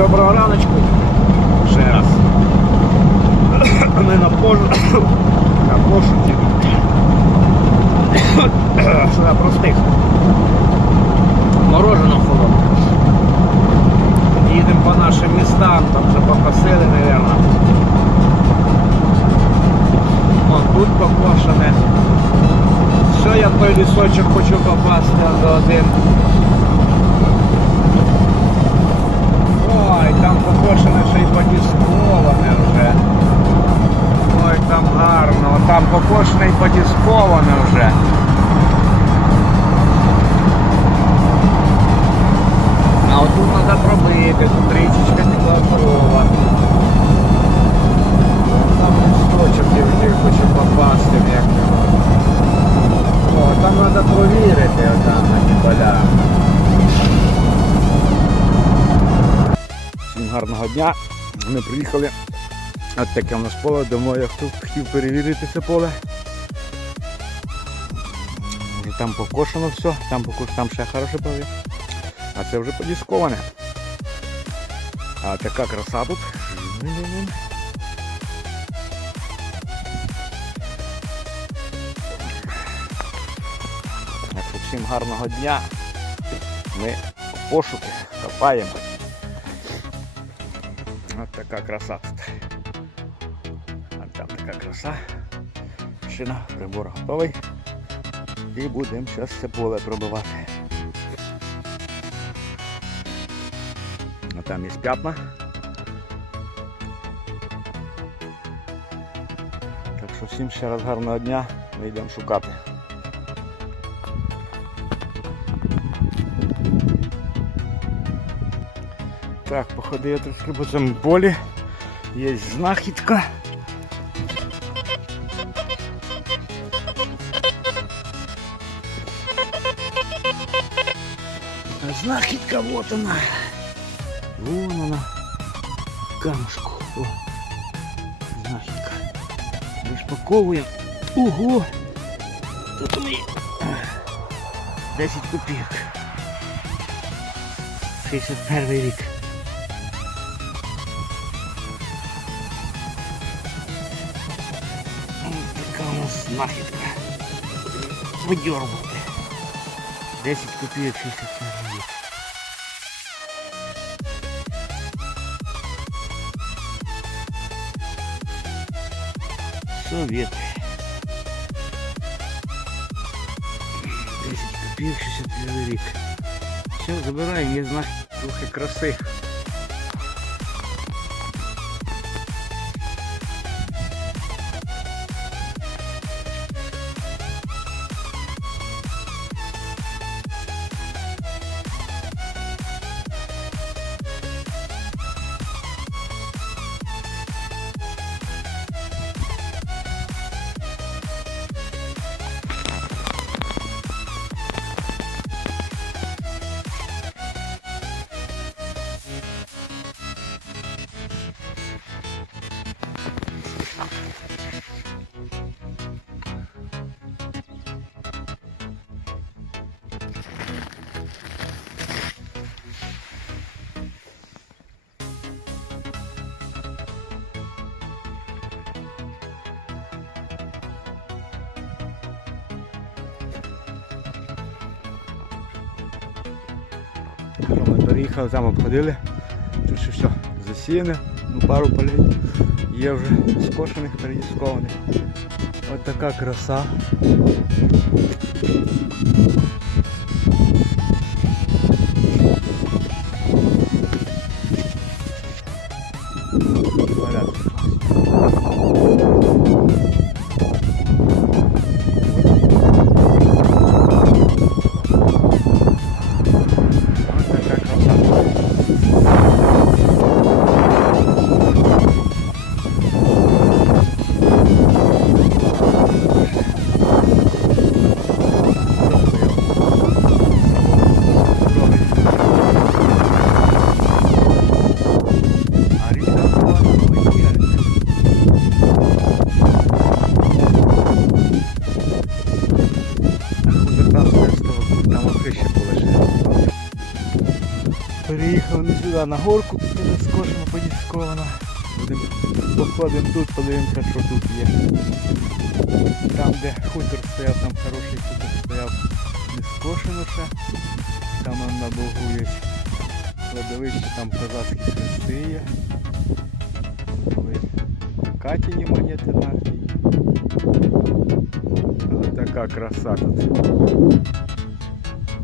доброго раночку. Ще раз. Ми на пожу. На пошуті. Що я простих. Морожено холодне. Їдемо по нашим містам, там вже покосили, мабуть. Вон тут покошене. Що я в той лісочок хочу попасти до один. покошене ще й подісковане вже. Ой, там гарно. Там покошене і подісковане вже. А отут треба пробити, тут річечка текла корова. Ми приїхали. От таке у нас поле, давно я хто хотів перевірити це поле. Вже там покошено все, там покошено, там ще хороше поле. А це вже подісковане. А така краса тут. Всім гарного дня. Ми пошуки копаємо. Така краса тут. А там така краса. Машина, прибор готовий. І будемо зараз це поле пробивати. А там є п'ятна. Так що всім ще раз гарного дня. Ми йдемо шукати. Так, походив я трошки по цьому полі. Є знахідка. А знахідка вот она. Вон она. Камушку. О. Знахідка. Розпаковуємо. Ого! Тут у мене 10 копійок. 61 рік. Така у нас знахідка. Видьорбувати. 10 копійок 61 рік. Советы. 10 копійок 61 рік. Все, забираємо, є знак трохи краси. Ми переїхали, там обходили. Тут ще все засіяне, ну пару полей. Є вже скошених, передіскованих. Ось така краса. Сюди на горку, скошено подісковано. Походимо тут, подивимося, що тут є. Там, де хутор стояв, там хороший хутор стояв, не скошено ще. Там на Богу є кладовище, там козацькі хрести є. Катіні монети наші. Ось така краса тут.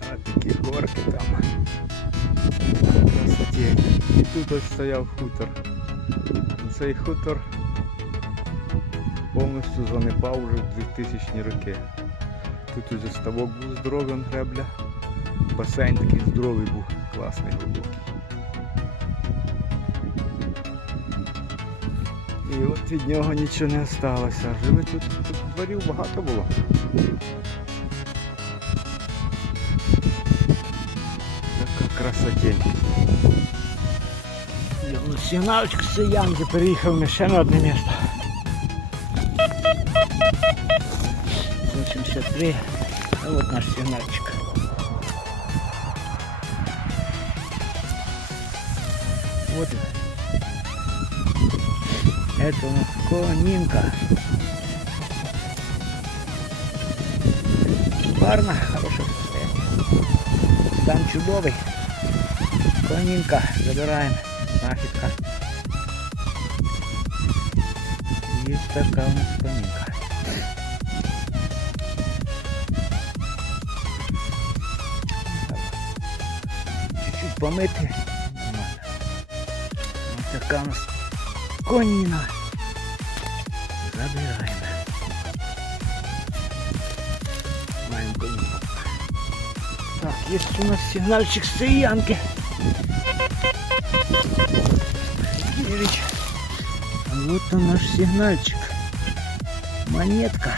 А такі горки там. Красоті. І тут ось стояв хутор. Цей хутор повністю занепав вже в 2000 роки. Тут ось ставок був здоровий, гребля. Басейн такий здоровий був, класний глибокий. І от від нього нічого не залишилося. Жили тут, тут дворів багато було. Така красотень. Сигналочка з Янки переїхав ми ще на одне місто. 83. А от наш сигнальчик. Вот. Это у нас конинка. Состояние. Там чудовый. Конинка. Забираем. Нафигка. Есть такая у нас конинка. Чуть-чуть помыты. Нормально. Вот такая у нас конина. Забираем. есть у нас сигнальчик с Янки. Ильич. А вот он наш сигнальчик. Монетка.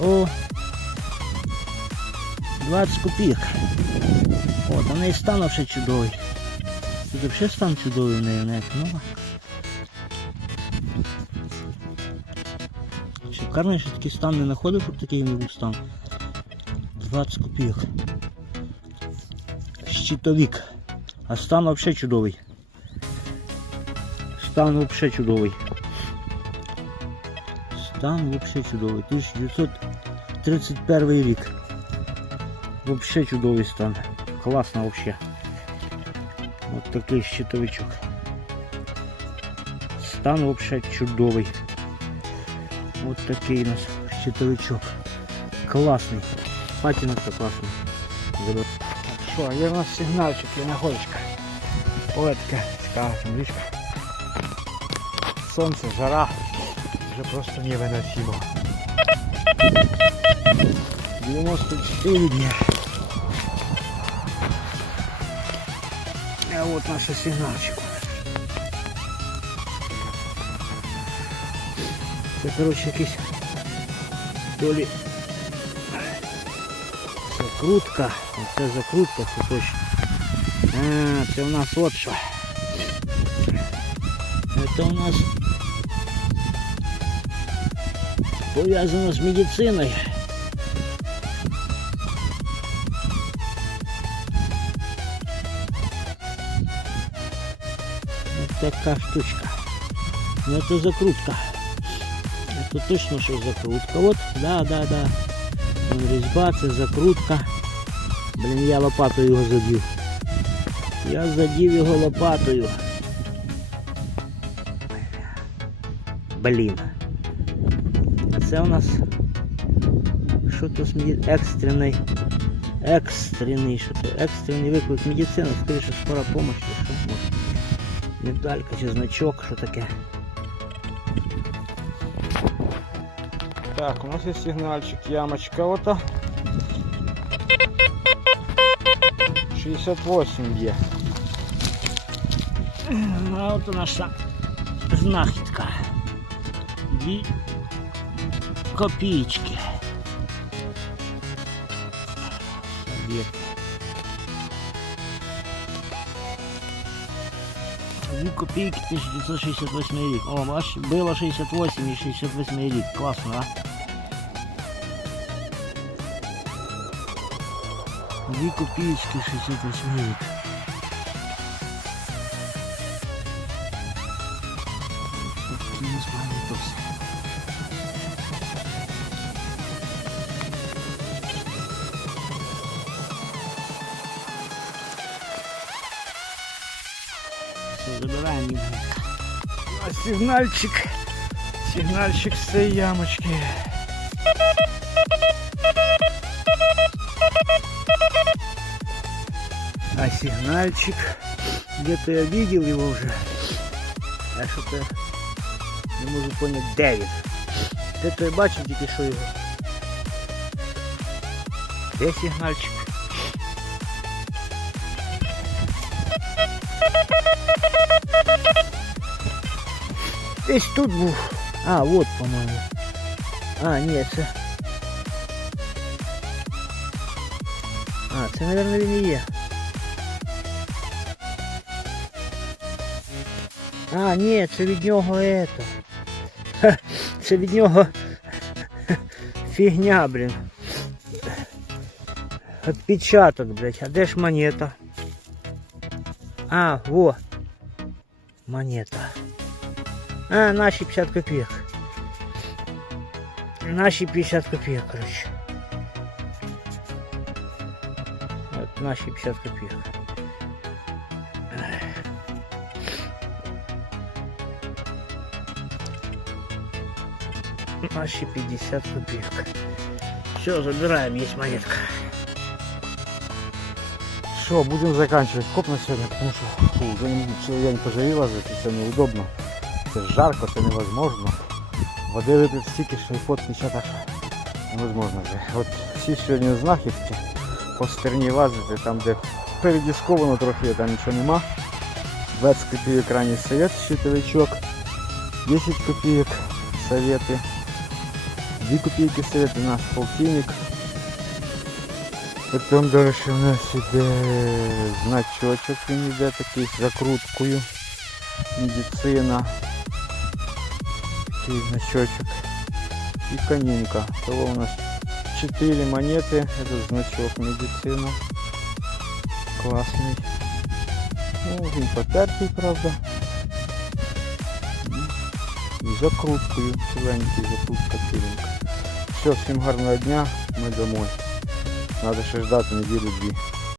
О, 20 копійок. От, вона і стан вообще чудовий. Тут вообще стан чудовий в неї, вона як нова. Шикарний, що такий стан не знаходив, щоб такий не був стан. 20 копійок. Щитовик. А стан вообще чудовий. Стан вообще чудовий. Стан вообще чудовий. 1931 рік. Вообще чудовий стан. Класно вообще. Вот такий щитовичок. Стан вообще чудовий. Вот такий у нас щитовичок. Класний. Патіна це класно. Так що, є у нас сигнальчик, є находочка. Ось така цікава землічка. Сонце, жара. Вже просто невыносимо. 94 дня. А вот наш сигнальчик. Це, коротше, якийсь то ли закрутка. Це закрутка, це точно. А, це у нас от що. Це у нас пов'язано з медициною. Вот такая штучка. Ну это закрутка. Это точно что закрутка. Вот, да, да, да. Різьба, це закрутка. Блін, я лопатою його задів. Я задів його лопатою. Блін. А це у нас що то з меді- екстрений. Екстрений, що то екстрений виклик медицини, скоріше скора помощь, що може. Медалька чи значок, що таке. Так, у нас есть сигнальчик, ямочка вот то 68 є. А от наша знахідка. Дві копійки. Об'єкт. 2 копійки 1968 рік. О, аж було 68 і 68 рік. Класно, а? 2 копійки 68 рік. сигнальчик. Сигнальчик з цієї ямочки. А сигнальчик. Где-то я видел его уже. А что-то не можу понять, де він. Де то я бачив тільки що його. Де сигнальчик? Десь тут був. А, вот, по-моєму. А, ні, це. А, це, мабуть, він і є. А, ні, це від нього ето. Ха, Це від нього фігня, блін. Отпечаток, блядь. А де ж монета? А, во. Монета. А, наші 50 копеек. Наші 50 копеек, короче. Вот наші 50 копеек. Наші 50 копеек. Все, забираем, есть монетка. Все, будем заканчивать коп на сегодня, потому что фу, уже не, целый день по жаре лазить, и це неудобно. Це ж жарко, це невозможно. Води випити стільки, що і фотки ще так невозможно вже. От всі сьогодні знахідки по стерні лазити, там де впереді сковано трохи, там нічого нема. 20 копійок ранній совет, щитовичок, 10 копійок совети, 2 копійки совети, наш полтинник. Потім далі у нас іде значочок, він іде такий з закруткою. Медицина. Такий значочок. І конинка. Того у нас 4 монеты. Это значок медицина. Классный. Ну, він потертий, правда. І з закруткою. Ціленький закрутка ціленька. Все, всім гарного дня. Ми домой. Надо ще ждати неділю-дві.